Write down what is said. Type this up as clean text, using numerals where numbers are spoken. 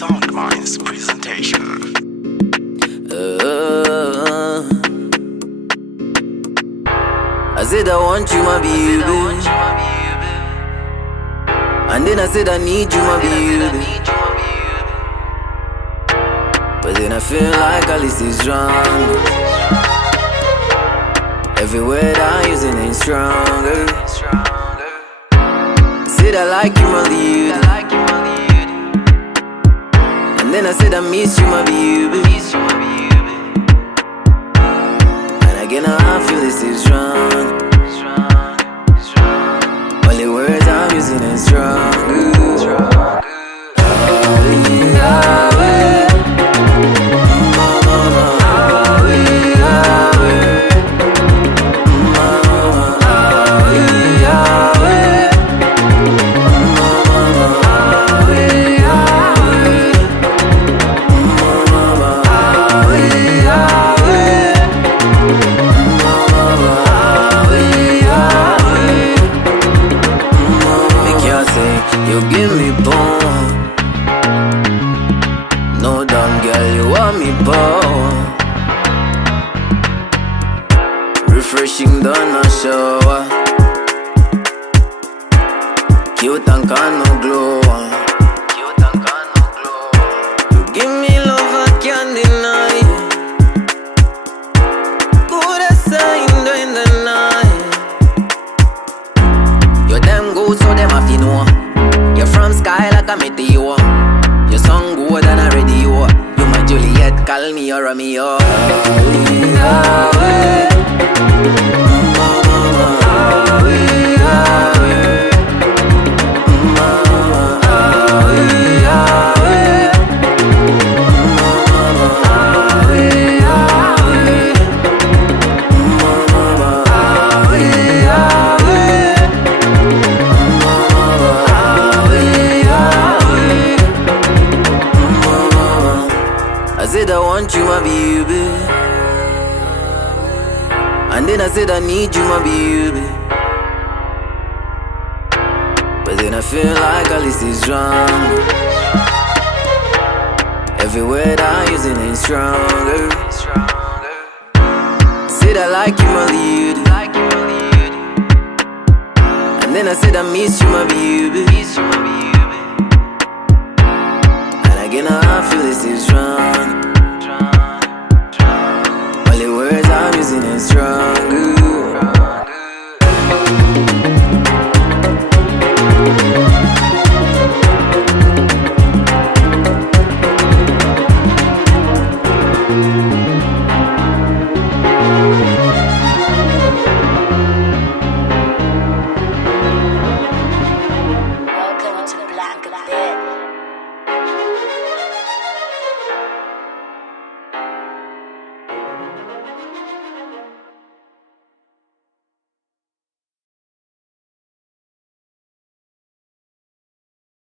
Soundminds presentation. I said I want you, my baby, and then I said I need you, my baby. But then I feel like all this is wrong. Every word I'm using ain't stronger. Said I like you, my lady, and then I said I miss you, my baby. And again I feel this is wrong. All the words I'm using ain't stronger. You give me bone. No damn girl, you want me power. Refreshing done a shower. Cute and can no glow. You give me love I can't deny. Good as sign during the night. Your damn good so them have to know. You're from sky like a meteor. Your song good and a radio. You my Juliet, call me or Romeo. I said I want you, my baby, and then I said I need you, my baby. But then I feel like all this is wrong. Every word I'm using ain't stronger. Said I like you, my lady, and then I said I miss you, my baby. And again I feel this is wrong.